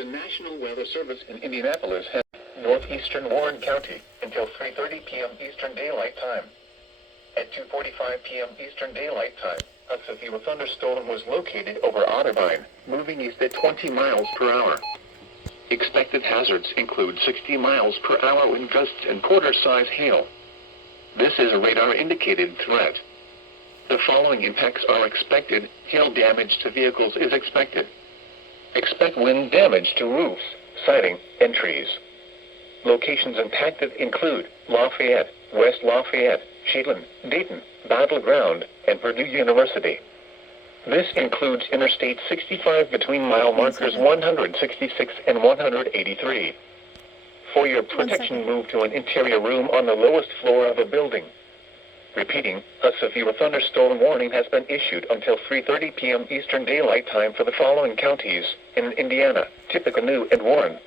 The National Weather Service in Indianapolis has northeastern Warren County until 3:30 p.m. Eastern Daylight Time. At 2:45 p.m. Eastern Daylight Time, a severe thunderstorm was located over Otterbein, moving east at 20 miles per hour. Expected hazards include 60 miles per hour wind gusts and quarter-size hail. This is a radar-indicated threat. The following impacts are expected. Hail damage to vehicles is expected. Expect wind damage to roofs, siding, and trees. Locations impacted include Lafayette, West Lafayette, Shetland, Dayton, Battleground, and Purdue University. This includes Interstate 65 between mile markers 166 and 183. For your protection, move to an interior room on the lowest floor of a building. Repeating, a severe thunderstorm warning has been issued until 3:30 p.m. Eastern Daylight Time for the following counties in Indiana: Tippecanoe and Warren.